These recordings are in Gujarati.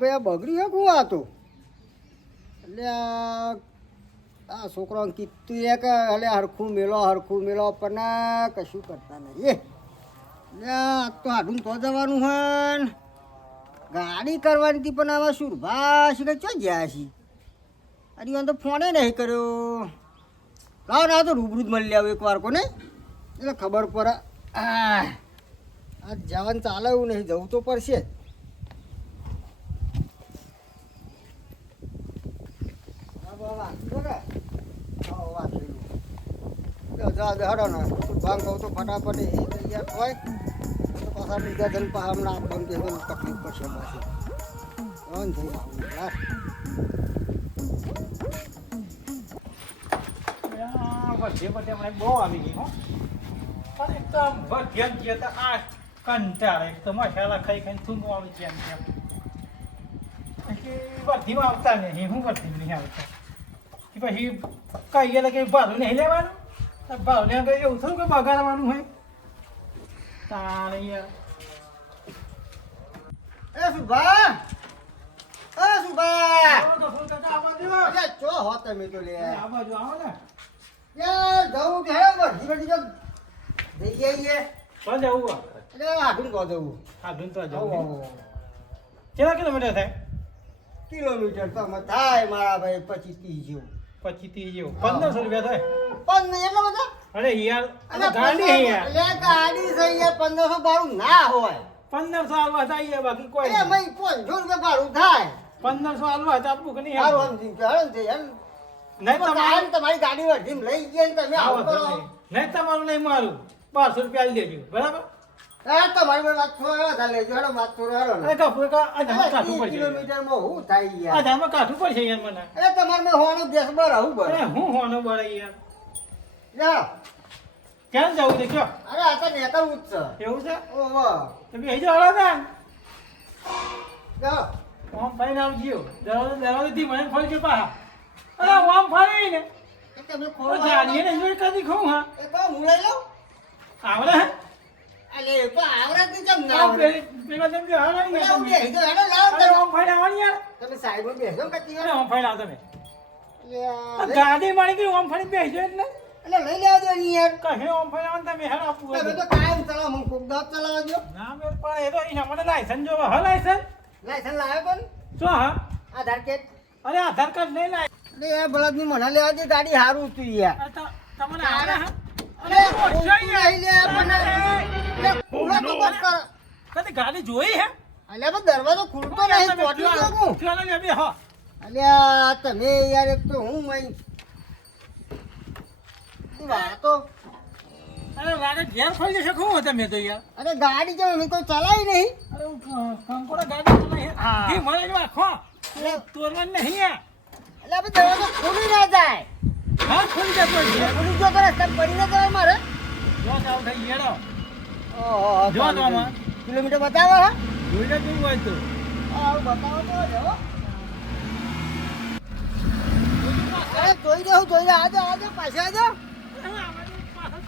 ભાઈ બગડી હે કું આ તો? એટલે આ છોકરાને કીધું એ કે એટલે હરખું મેલો હરખું મેલો, પણ કશું કરતા નહીં એટલે આ તો હાડું તો જવાનું હે ને. ગાડી કરવાની હતી પણ આમાં શું ભાષ કે ચો ગયા છે અરે તો ફોને નહીં કર્યો. લાવ ના તો રૂબરૂ જ મળી આવું એકવાર કોને એટલે ખબર પડે આ જવાનું ચાલે એવું નહીં જવું તો પડશે જ હા? હા, ફટાફટ એ તૈયાર હોય. તો પાછા બીજા જણ પાછા હમણાં આપવાનું તકલીફ પડશે પાછી. બંધ થઈ જવાનું, વધે મને બહુ આવી ગઈ હો. પણ એકદમ વધ્યા ગયા તા આ કંટાળે એક તો મસાલા ખાઈ ખાઈને આવે છે એમ તેમ. એટલે વધીમાં આવતા નહીં હું વધી નહીં આવતા. કે પછી કહીએ એટલે કે ભાડું નહીં લેવાનું? ભાડું લેવા કઈ એવું થયું કે બગાડવાનું હોય? તારે યાર એ સુભા! એ સુભા! કરતા ચો હો તમે તો લે. આ બાજુ આવો ને. યાર જવું કે હે બધી બધી જો જઈ છીએ. તો જવું. એટલે આઠું કહો જવું. આ ધૂન તો જવું. કેટલા કિલોમીટર થાય? કિલોમીટર તો આમાં થાય મારા ભાઈ પચીસ ત્રીસ જેવું. પચીસ ત્રીસ જેવું. પંદરસો રૂપિયા થાય? પંદર એટલા બધા? અરે યાર અને ગાડી યાર. ગાડી છે યાર પંદરસો ભાડું ના હોય. પંદરસો હાલવા થાય એ બાકી કોઈ એટલે ભાઈ પાંચસો રૂપિયા ભાડું થાય. પંદરસો હાલવા હતા આપવું કે નહીં સમજી કે હે ને યાર નહીં તમારું તમારી ગાડી વઢીને લઈ ગયા ને તમે આવો કરો. નહીં. તમારું નહીં મારું. બારસો રૂપિયા લઈ લેજો બરાબર? તમારી ભાઈ વાત થોડો લેજો હેડો વાત થોડો હેડો અરે કાપુ કા આ ધારમાં કાઠું પડશે. યાર. કિલોમીટરમાં હું થાય આ યાર કાઠું પડશે યાર મને. અરે તમારે મેં હોવાનો દેશ બર આવું બર હું હોનો બળે યાર. જા. ક્યાં જવું છે? કયો? અરે આ તો નેકળવું જ છે. એવું છે? ઓહો. તો બેસી જાઓ હળો ને જાઓ. ભાઈ ફરીને આવજો. દરવાજો દરવાજો થી મને ખોલ કે પાહા અરે ઓમ તમે ખોલો ને જોઈ કદી ખઉં હા? એ તો હું લઈ લઉં આવડે હે? અલે એ તો ના આવડે? પેલી તેમ કે હા નહીં એટલે હું યાર હેડો લાવો તમે. ઓમ યાર. તમે સાઈડમાં બેસો ને કદી અરે ઓમ તમે. ગાડી મારી ગઈ ઓમ ફરીને બેસજો એટલે? એટલે લઈ દો ને યાર. કહે ઓમ તમે હેડ તમે તો. તો કાયમ ચલાવ હું કોક દાવ ચલાવજો ના પડે એ તો એના માટે લાયસન્સ જો હા લાયસન્સ લાયસન્સ લાવ્યો કોણ? શું હા? આધાર કાર્ડ. અરે આધાર કાર્ડ નહીં લાય એટલે બળદની મને લેવા દે ગાડી હારું હતું યાર. તમને આરે અરે નહીં લે આપણને. લે ખુલ્લો તો બસ કર. કદી ગાડી જોઈ હે? અલે પણ દરવાજો ખુલતો નહીં ચોટી લાગુ હું. ચાલો ને બે હો. અલ્યા તમે યાર એક તો હું તું વાતો અરે લાગે ઘેર ખોલી જશે શું તમે તો યાર. અરે ગાડી જો મેં કોઈ ચલાવી નહીં. અરે હું કંકોડા ગાડી ચલાવી હા. મને જો આખો તોરવાનું નહીં યાર એટલે આપણે દરવાજો ખુલી ના જાય. હા ખુલી જતો છે ખુલી ગયો તો રસ્તા પડી ના જવાય મારે? જો જાવ થઈ યેડો ઓહો, જો તો આમાં. કિલોમીટર બતાવો હા? જોઈ લે તું હોય તો. આવું બતાવો તો જો. અરે જોઈ દઉં જોઈ દઉં આજો આજો પાછા આજો એટલે જવા દો, જવા દો.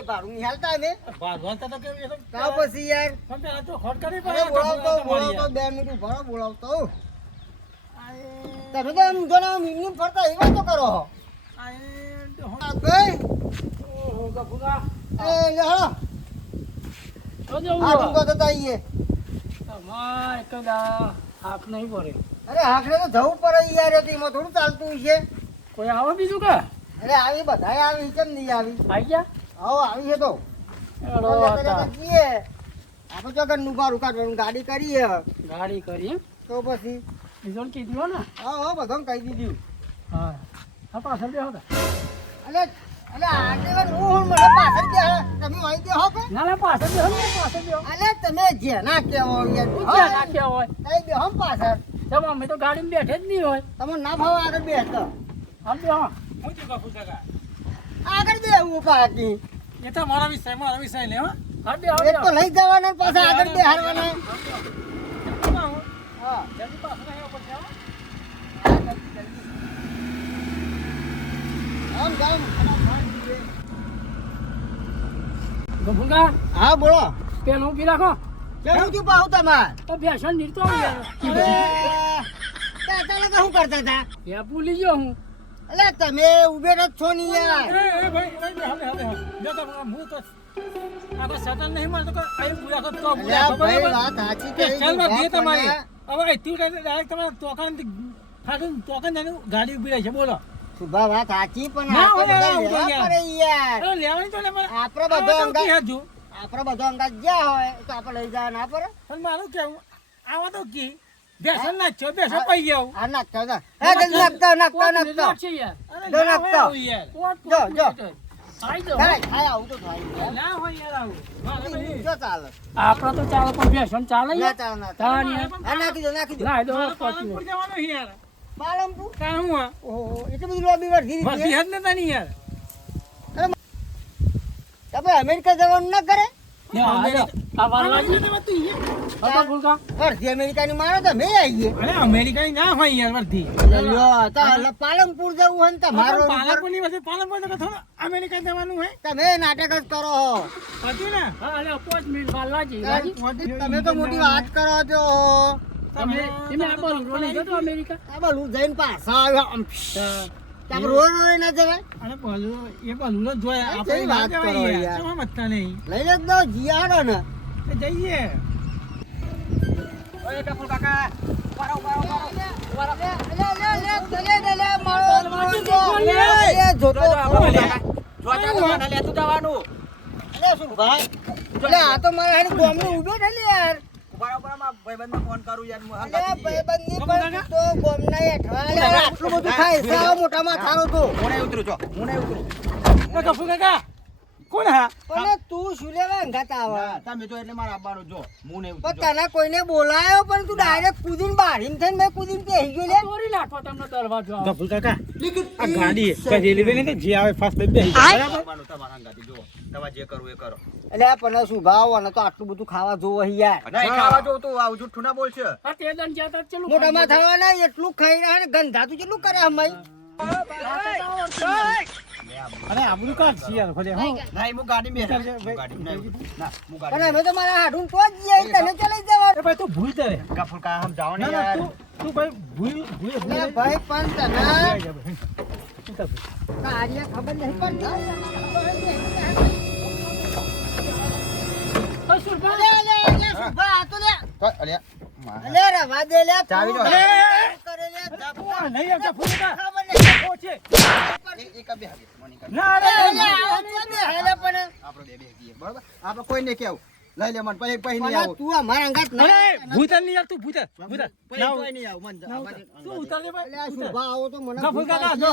ભાડું હાલતા તો કેવું? કાં પછી યાર પણ તો ખોટ પડે બોલાવતો બોલાવતો બે મિનિટ બોલાવતો. તમે તો એમ જો ને ફરતા એવા તો કરો હો નહીં પડે અરે હાકરે તો જવું પડે યાર એમાં થોડું ચાલતું છે કોઈ આવે બીજું કે? અરે આવી બધાય આવી કેમ નહીં આવી? આવી ગયા? આવો આવી છે તો આપણે જો ઘરનું ભાડું કાઢવાનું ગાડી કરીએ ગાડી કરી તો પછી બીજું કીધું હો ને હા હા બધાને કહી દીધું હા હા પાછળ બેહો તા. અરે અલે આગેવાન હું હું મને પાછળ બેહો. તમે અહીં બેહો કે? ના ના પાછળ બેહો ને પાછળ બેહો અલે તમે જેના કહેવો યાર. અહીં બેહો ને પાછળ. તમે અમે તો ગાડીમાં બેઠે જ નહીં હોય તમને ના ભાવ આગળ બેસતો. આમ બેહો હું ગફુર કાકા આગળ બેહવું પાછી. એ તો મારા વિષય મારા વિષય લે હા. એક તો લઈ જવાના પાછા આગળ બેહાડવાના. હા. જલ્દી પાછું નહીં પડશે હો. આમ જામ. ગભુંગા હા બોલો. પેલું ઊભી રાખો. કેવું થયું પાહુ તમારે તો ફેશન નીરતો અરે તાતા શું કરતા હતા? એ ભૂલી ગયો હું. અલે તમે ઉભે જ છો ને યાર. એ ભાઈ બે હવે હવે જો તો હું તો આ તો સટલ નહીં મારતો કે આઈ કો તો ભાઈ ખબર વાત સાચી કે ચાલ દે તમારી? હવે એટલું ડાયરેક્ટ તમારા તોકાન ખાતું તોકાન ને ગાડી ઊભી રહી છે બોલો. સુભા વાત સાચી પણ ના આ તો હોય, બધા ના હોય લેવા યાર. લેવાની તો લે પણ આપણો બધો તો હજુ આપણો બધો અંગાત જ્યાં હોય તો આપણે લઈ જવા ના પડે પણ મારું કેવું આવા તો કી બેસન ના છો બેસો પઈ ગયો આ નાખતા હતા હે જલ્દી નાખતા નાખતા કોણ નાખતા લાગશે યાર? અરે જો ના નાખતા. જો, જો. તો ચાલે. પણ ચાલે હા નાખી દો નાખી દો. ના એ તો મારે પછી. પાલનપુર જવાનું છે યાર. પાલનપુર? કાં હું ઓહો એટલી બધી લોબી વર્ધી વરદી દીધી જ નતા ની યાર અમેરિકા જવાનું ના કરે? ના, આ આ વાર લાગી. હતા ભૂલકા? વર્ધી અમેરિકાની મારો તો અમે આવીએ અરે અમેરિકાની ના હોય યાર વરદી લ્યો, તો એટલે પાલનપુર જવું અમેરિકા જવાનું હોય. તમે નાટક જ કરો. હતું ને? હા, અલ્યા, પાંચ મિનિટ વાર લાગી. લાગી? તમે તો મોટી વાત કરો છો. તમે જઈને પાછા આવ્યા. રોજ રોજ ના જવાય? અરે ભલું એ ભલું જ જોયા. અરે આપણે કેવી ના વાત જવાય કરો યાર યાર. મતતા નહીં? લઈ લે તો જીયાડો ને. એ જઈએ. અલે આ તો મારા હારી ગોમને યાર છે લે યાર અલે ભાઈબંધની પણ તું ગોમના હેઠવા લે. આટલું બધું થાય છે આ મોટા તો. એ ગફુ કાકા? કોણ હા? પણ તું શું લેવા અંગાત આવે? તમે તો એટલે મારે આવવાનું જો હું નહીં પણ તને કોઈને બોલાયો પણ તું ડાયરેક્ટ કૂદીને બારીને થઈને મેં કૂદીને પેહી ગયો લે તોડી નાખો તમને દરવાજો. ગફુ કાકા આ ગાડી પછી રેલવે નહીં જે આવે ફાસ્ટ લઈ જાય. બરાબર તમારા અંગાથી જો તમારે જે કરવું એ કરો. એટલે આ પણ શું ભાવ અને તો આટલું બધું ખાવા જોવો છે યાર. નહીં ખાવા જો તો આવું જૂઠું ના બોલશે તે દન ચેલું મોટા માથાવાળા એટલું ખાઈ રહ્યા ને ગંધાતું કેટલું કરે હમાઈ અરે આબરૂ કાઢ છે યાર ભલે હો. નહીં હું ગાડી હું ગાડી ના હું ગાડી પણ અમે તો મારા હાડું તો જ જઈએ તને ચલાઈ જવા. એ ભાઈ તું ભૂલ કરે. ગફુર કા હમ જાવ ને ના ના યાર. તું તું ભાઈ ભૂલ ભૂલ ભૂલ. ભાઈ પણ તને. કાર્ય ખબર નહીં પડતી. ઓય સુરભા, લે લે લે સુભા, આ તો લે. કોઈ અલ્યા મારા. અલે, રવા દે લે, ચાવી દો. કરે લે, નહીં આવતા ફૂલ કાકા. ખબર નહીં. ઓ છે. એ- એ કબે હાગે, મને ના અલે, અરે અલે, આવો તો દે, હેલે પણ. આપણે બે બે હગીએ, બરોબર આપણે કોઈ કેવું લઈ લે મન પછી પછી નહીં તું અમારા અંગાત ના અરે નહીં યાર તું ભૂતર ભૂતર પછી કોઈ નહીં આવું મને ના આવાજ- ઉતાર. તું ઉતાર દે ભાઈ આ ઉતાર. આવો તો મને ગફુર કાકા જો.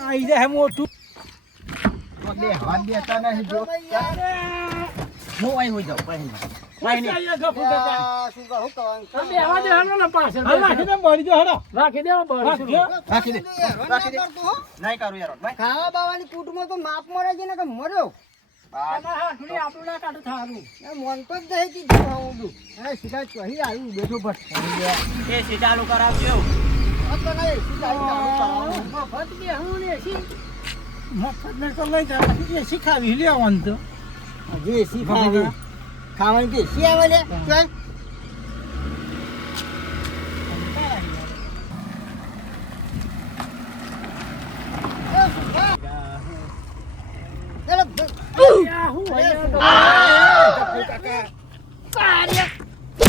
આઈ જાય મોટું હું અહીં હોઈ જાઉં ભાઈ ખાવા બાવાની કૂટમાં તો માપ મરે છે ને કે મર્યો. મફત ને તો લઈ જા શીખાવી લેવાનું તો. હજી એસી ખાવી. ખાવાની તો એસી આવે લે ચાલ. એ સુભા. ચાલો, બ- યા હું અહીંયા કાર્ય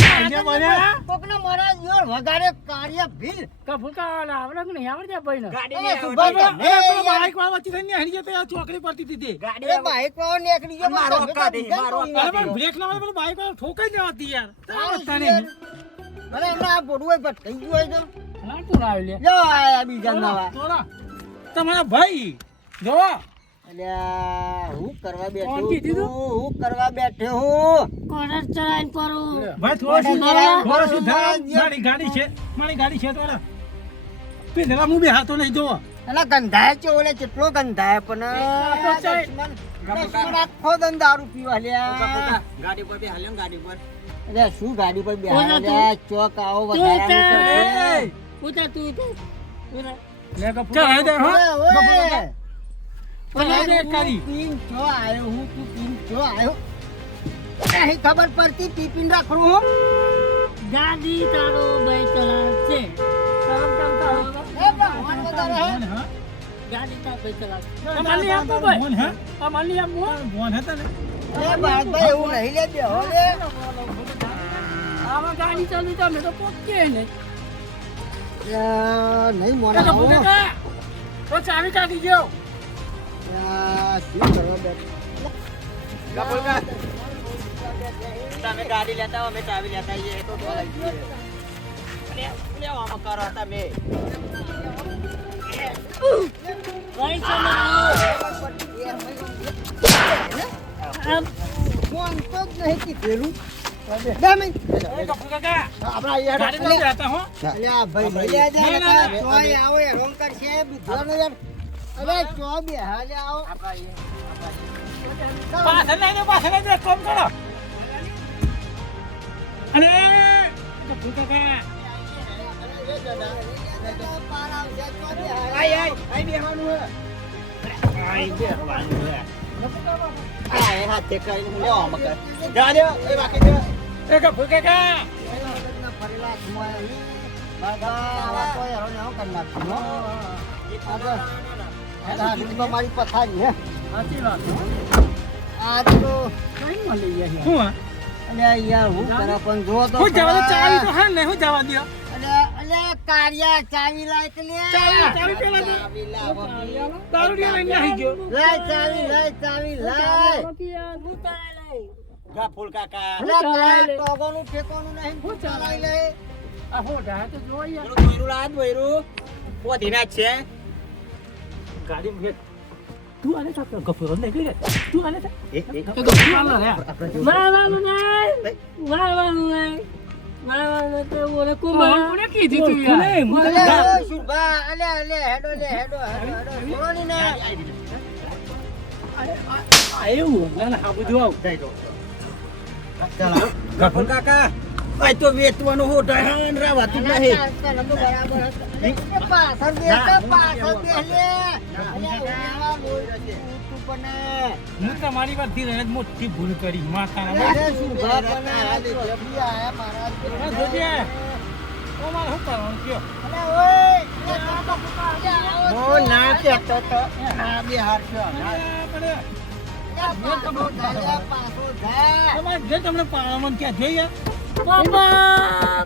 અહીંયા બન્યા કોકને મારા યોર વગાડે નહીં આવડે ભાઈ અરે અરે. બાઈક વાળો ચોકડી પડતી હતી. એ બાઈક વાળો નીકળી ગયો, મારો હક્કા દે, મારો તો અરે અહીંયા પણ બ્રેક ના મારે બાઈક વાળો ઠોકાઈ જવાતી યાર. તને હમણાં આ બોડું હોય ભટકાઈ ગયું હોય તો. ના કોણ આવ્યું લે. લ્યો આયા બીજા નવા તમારા ભાઈ જોવો. અલ્યા હું કરવા બેઠો કોણ કીધું તું? છું? હું કરવા બેઠો હું? કોરસ ચડાઈને પરું ભાઈ થોડો શું થોડો શું મારી ગાડી છે. મારી ગાડી છે તોડા પીધેલા હું બે હાથો નહીં જો એલા ગંધાય છે ઓલે કેટલો ગંધાય પણ. તો ચાલ. દુશ્મન. દુશ્મન આખો દન દારૂ પીવા લ્યા. ગાડી પર બે હાલ્યો ગાડી પર. અલ્યા શું ગાડી પર બેહાડ્યા ચોક આવો તું ઉતર. તું ઉતર. ખબર પડતી ટિફિન રાખું હું ગાડી તારો ભાઈ ચલાવશે. મોન? ગાડી તારો ભાઈ ચલાવશે તમારું આપો ભાઈ મોન? આપો મોન હતા ને એ બાળભાઈ એવું નહીં લે બેહો લે આમાં ગાડી ચાલુ તો અમે તો પહોંચીએ નહીં નહીં મોના. ભૂકા તો ચાવી કાઢી ગયો તમે ગાડી લેતા અમે ચાવી લેતા આવીએ એ તો તો લઈ લેવામાં કરો તમે ભાઈ તો નહીં ના, ના, ના. અરે ચો બે હાલે આવો પાછળ લઈ જાઓ, પાછળ લઈ કોમ કરો દે એ કપૂર કાકા. ફરેલા આ મારી પથારી હે સાચી વાત આ તો કઈ મળી ગયા શું હા? યાર હું કરે પણ જો તો હું જવા ચાવી તો હા ને હું જવા દ્યો. અલ્યા અલ્યા કારિયા ચાવી લાય લે ચાવી ચાવી પેલા ચાવી લાવો દારૂડિયો લઈને નાહી ગયો લાય ચાવી લાય ચાવી લાય જા ફૂલ કાકા અલ્યા તારા ટોગોનું ઠેકોનું નહીં હું ચલાવી લે આ તો દોયરું લાવ દોયરું પોધી છે ગાડી મૂકે. તું આને સાથ કર, ગફુરો ગઈ તું આને સાથ. એક એક. મારવાનું નહીં. મારવાનું નહીં. મારવાનું તો ઓલે કુમાર કોને કીધી તું યાર? અલ્યા શુભા અલ્યા અલ્યા હેડો લે હેડો હેડો હેડો ને. આ એવું? ના ના આ બધું આવું. જાય તો ગફુર કાકા. આ તો વેચવાનું હો નહીં. બરાબર પાછળ પાછળ બે લે અલ્યા ઓલા બોલ તું પણ હું તમારી વાતથી રહે મોટી ભૂલ કરી માતાના જોજે. ઓ મારે શું કરવાનું? કયો. ના કહેતો તો ના બે જા તમને પાણામાં ક્યાં જોઈએ? પાપા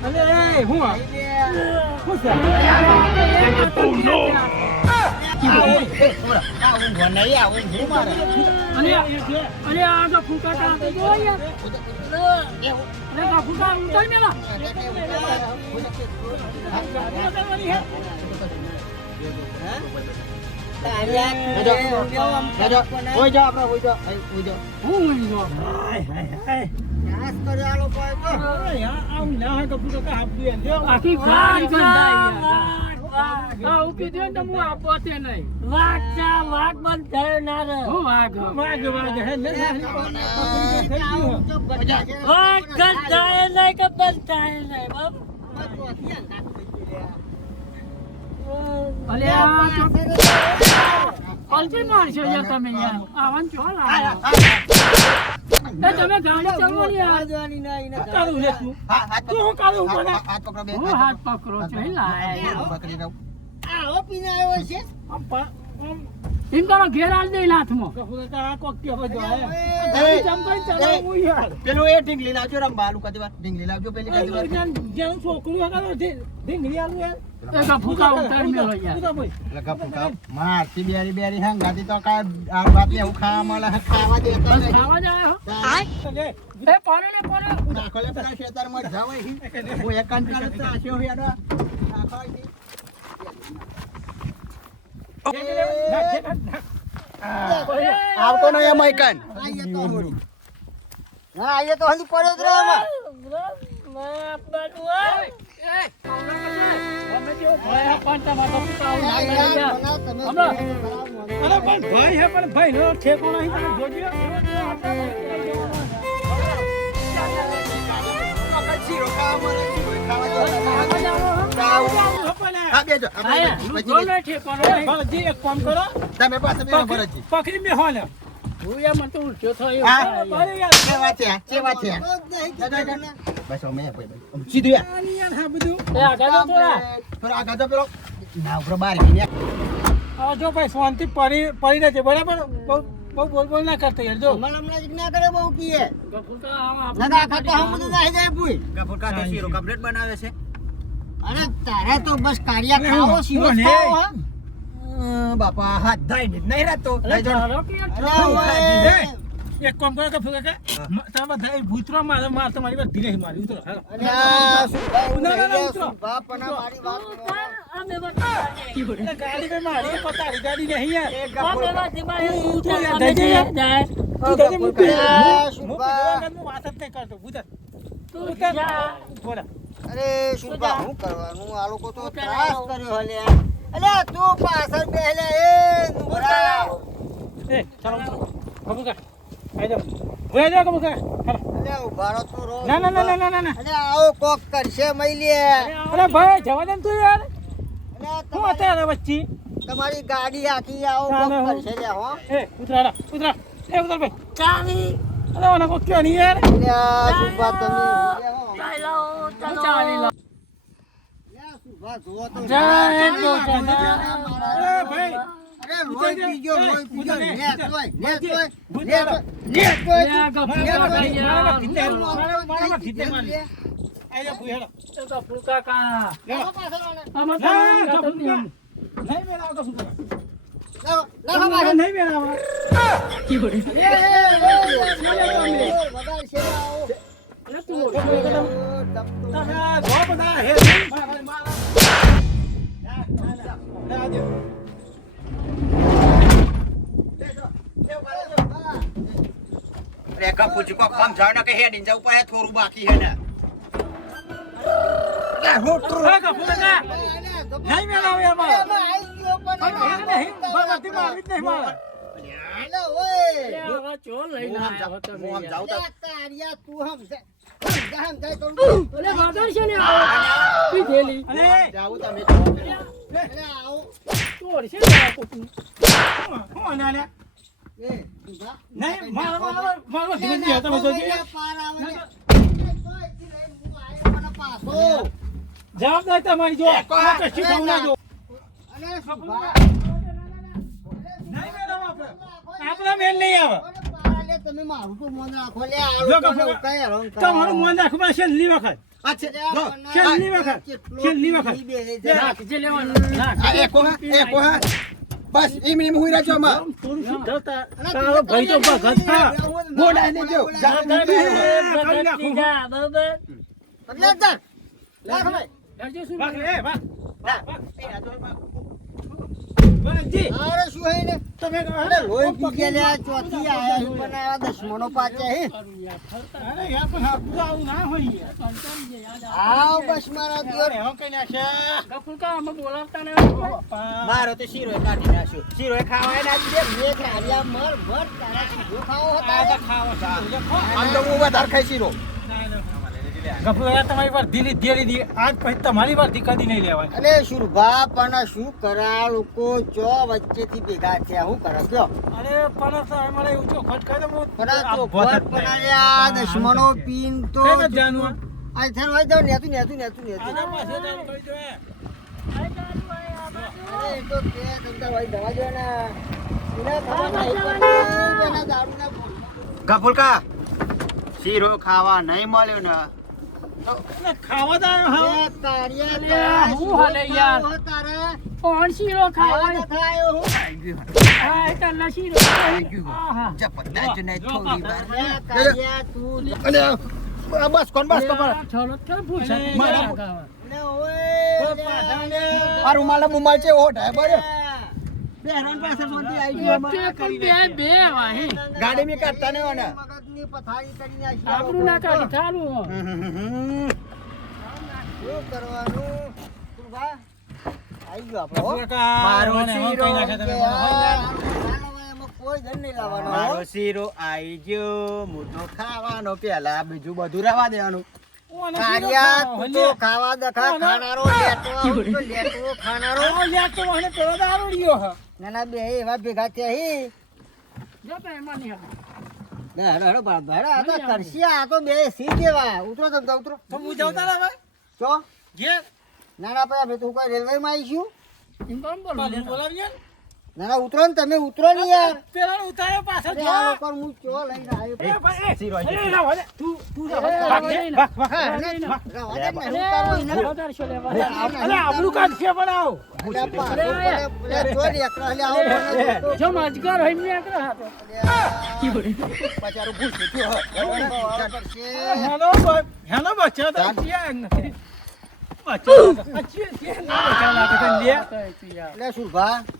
અરે પકડી બરાબર છે, માપ ન હું? હું દે. આખી તો હું આપો નહીં વાઘ બંધ થયો ના રે હું વાઘ લે. વાઘ નહીં કે બંધ થાય નહીં બાપ મારશો યાર તમે યાર આવન છો લાયા એ તમે ગાડી ચલાવો ને જવાની ના એને કાળું લે તું હા, હાથ તું હું કાળું ઉપર હાથ- હાથ પકડો બે હું હાથ પકડો. છો લાય. પકડી દઉં આવો પીને આવ્યો છે? આમ કરો ઘેર આલ દે યાર. પેલું એ ઢીંગલી લાવજો રામ બાલુ કદી વાર. ઢીંગલી લાવજો પેલી કદી વાર. જેમ- જેમ છોકરું હકા ઢીંગલી આલું યાર. એ આવતો નહીં એમ હોળી. હા આઈએ તો હજી પડ્યો જ રહે એમાં. અમે જેવો ભય પણ તમારો ગફુકા આવું ના યાર, કરે યાર. મને તમે હમણાં. ખરાબ મને. અરે પણ ભાઈ પણ ભાઈ નો ઠેકો નહીં તમે જોજો પકડી મેં હું તો ઉલટ્યો થયો કેવા? કેવા જા, બસ, ભાઈ, ભાઈ. સીધું યાર. હા બધું. એ આગળ તો થોડા. આગળ જો પેલો. ના, ઉપરો બહાર આ જો ભાઈ શાંતિ પડી પડી રહે છે બરાબર? બહુ બહુ બોલ બોલ ના કરતા યાર જો. હમણાં હમણાં જ ના કરે બહુ પીએ આવા ના, તો હમ નાહી જાય કાકા શીરો કમ્પ્લીટ બનાવે છે. અરે તારે તો બસ કાર્યા ખાવો સીવો ખાવો બાપા હાથ ધાઈ ને જ નહીં રહેતો એક કામ કરો કે ફૂગા કે? તમે બધા ભૂતરો મારે માર તમારી વાત ધીરે મારી ઉતરો હાલો. ના, ના, ના, ઉતરો. બાપ ના મારી વાત અમે બતા ગાડી કઈ મારી પતારી ગાડી નહીં યાર. અમે ગફુર વાથી બાય યાર અમે જાય તું જજે હું હું- હું સુભા. પીવા વગરનું વાત જ નહીં કરતો ઉતર. તું ઉતર. બોલા. અરે શું શું કરવાનું? આ લોકો તો ત્રાસ કર્યો હલે અલે તું પાછળ બેહલે. એ નુરા. એ ચાલો કબુ કા આઈ જાઓ. ભૂયા જાઓ કબુ કા અલે ઊભા રહો તું ના ના ના ના ના ના. અલ્યા આવો કોક કરશે મૈલીએ. અરે ભાઈ જવા દે તું યાર. અલે તું તમારી- અત્યારે વચ્ચી. તમારી ગાડી આખી આવો કોક કરશે લે હો. એ ઉતરા ઉતરા એ ઉતર ભાઈ. ચાલી અરે ઓના કોઈ ક્યાં નહીં યાર. અલ્યા સુભા તમે? હો. ચાલો ચાલી લો અલ્યા સુભા એ ગફુકા કા. અમે તો ના હે કે જવું બાકી હે ને અરે હોટરું. હા. નહીં મેળાવ નહીં મારે ચો લઈને હું ને જાવું. નહીં મારા જવાબદારી તમારી જો. કશું થવું ના જો. આપણે મેલ નહીં આવે મને પાર લે, તમે મારું તો મન રાખો લે. તમારું મન રાખવા છેલ્લી વખત. છેલ્લી વખત છેલ્લી વખત જે લેવાનું હા. બસ ઈમ ઈમ હુઈ રહેજો આમાં. થોડું સુધરતા અને તારો ભાઈ તો ભગત થા ગોડાઈ ને જો. બરોબર? એટલે જા. લાખ ભાઈ. કરજો વાહ એ વાહ અરે શું હે ને? તમે અરે લોહી પી ગયા ચોથી આયા છે, પણ આ દસમાનો પાછા હે. કરું યાર. ખરતા અરે યાર પણ હાપું આવું ના હોય આવે. બસ મારા દિયોર અરે હું કઈ નાખ્યા ગફુરકા અમે બોલાવતા ને. મારો તો શીરો કાઢી નાખ્યો. શીરો ખાવાય ના દીધે. બે ખાડિયા મર મર તારા સીધો ખાવો હતા. ખાવો છે. જો ખો આમ તો હું વધારે ખાઈ શીરો. ના તમારી પર વર્ધી લીધી લીધી આજ પછી તમારી પર કદી નહીં લેવાની અને શુરભા પણ શું કરા લોકો ચો વચ્ચેથી ભેગા થયા? હું કરે? કયો? અરે પણ તો મને એવું તો આ આ આ દુશ્મનો પીન તો કઈ બાજુ જાનું આ? આ થઈને હોય જાવ નેતું નેતું નેતું નેતું. આના પાસે જાનું દો એ. તો કે દો ને એને ખબર નહીં પડતી કે એના દારૂના બોલ. ગફુરકા શીરો ખાવા નહીં મળ્યો ને. ખાવા તો હા. એ તારિયા હું શું યાર? તારે? કોણ શીરો ખાવા ખાય હું. આ એ તલ્લા શીરો આહા. જપતા જ થોડી વાર તું અલે બસ કોણ બસ કપડ છોલો તો પૂછે? મારા. ને તો. આ રૂમાલ મુમાલ છે ઓટ હે બરે બે પાસે શોધી આવી એક બે બે વાહી. ગાડી મે કરતા નહીં હોય ને પથારી કરીને આ આપણું ના કાઢી થારું હો. શું કરવાનું સુરભા? આઈ ગયો આપણો મારો શીરો કઈ ને. ધન નહીં લાવવાનો મારો ગયો ખાવાનો પેલા બીજું બધું રવા દેવાનું ખાવો, દખા ખાનારો ખાનારો આ મને પેલો દારૂ રહ્યો હે. નાના બે એવા ભેગા થયા હી જો એમાં નહીં આવે. બે હેડો આ તો કરશી આ તો બે સી જેવા ઉતરો તમ ઉતરો. તો હું જાઉં તારા ભાઈ? ચો. ઘેર? નાના ભાઈ અમે તું કોઈ રેલવે માં આવીશું. એમ કોણ બોલો? પાછું બોલાવીએ ને. નાના ઉતરો ને તમે ઉતરો ને યાર પેલાને ઉતાર્યો પાછળ જો. આ લોકો હું ચો લઈને આવ્યો ના, વાલે. તું તું ના. ના. ને, અરે. અરે, આબરૂ કાઢશે પણ આવ. પેલે- પેલે જો ને મજગર હોય ને એકલો હાથો. બચારું ભૂલ. હેલો, ભાઈ. હેલો, બચ્ચા તો ક્યાં નથી. બચ્ચા છે, છે, ના બચ્ચા લાગે છે, લે. તો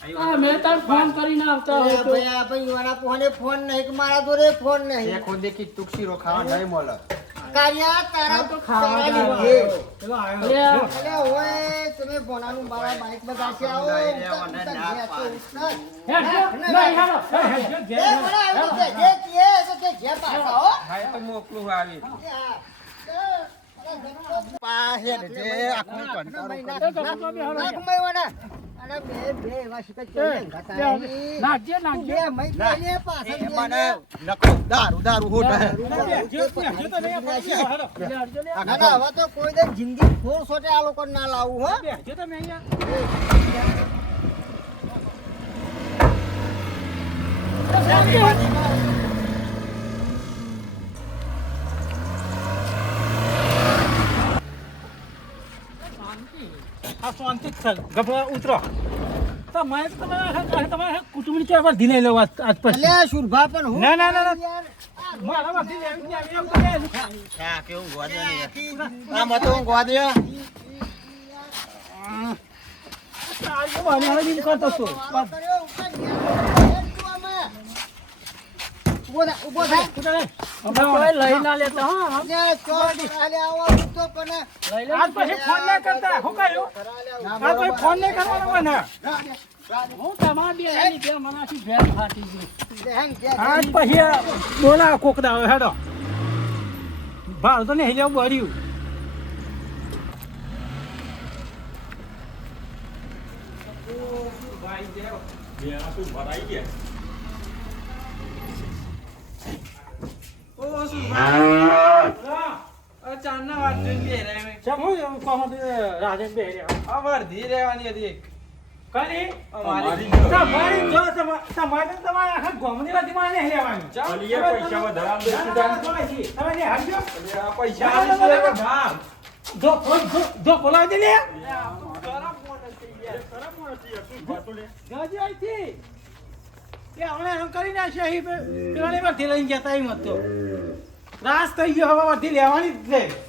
તા મેં તાર ફોન કરીને આવતા હોય ભાઈ આ ભાઈ વાળા ફોને ફોન નહીં કે મારા જોડે ફોન નહીં ખોદે કી તું શીરો ખાવા નહીં મળે કારિયા તારા તો ખાવા આવ્યો. અરે, ઓય તમે ભોણાનું મારા બાઈક આવો નહીં, તો. હેડ, હેડ, નહીં, હાલો. હે, હે, જો, એ ઘેર હેલો. કે જે તો તે જે પાછા હો. એ હા. એ, અરે ધક્કો જે આખું કંટાળો એ તો એ, આવી. તું એ. નખો દારૂ જિંદગી ફોર સોટે આ લોકો ના લાવું હો તમે અહીંયા. આ શાંતિ. ગભરા ઉતરો તમારે તમારે તમારે કુટુંબની ચાર વાર ધીને લેવા આજ પછી એટલે શુરભા પણ હું ના, ના, ના. મારા વાર ધીને આવી એવું. હા, ગોદે ને. હું ગોદે. કરતો. આવો કર્યો, ઉપર ગયા. હેડ તું આમાં. ઊભો થા, ઊભો થા. ઉતરો રે. અમે કોઈ લઈ ના લેતા હો ને ચોક હાલે આવો તો પણ લઈ લે. આજ પછી ફોન ના કરતા. શું કર્યું? આજ પછી ફોન નહીં કરવાનો મને? હું તમારા બે એની બે મનાથી ભેળ ફાટી ગઈ. ગયા. આજ પછી બોલા કોક દાવે હેડો. ભાર તો નહીં લેવું બળ્યું ચમ હું એવું કહું છું, રાજન બે રહ્યા. કલી? તમારી જો તમા- તમારે તો તમારા આખા ગામની નહીં લેવાની. ના, ના, ના, તમે નહીં હાલજો. જો, જો, જો, જો, બોલાવી દે લે. જાજી અહીંથી. એ હમણાં એમ કરી નાખ્યા લઈને જતા એમ હતો રાસ થઈ ગયો હવે વર્ધી લેવાની જ છે.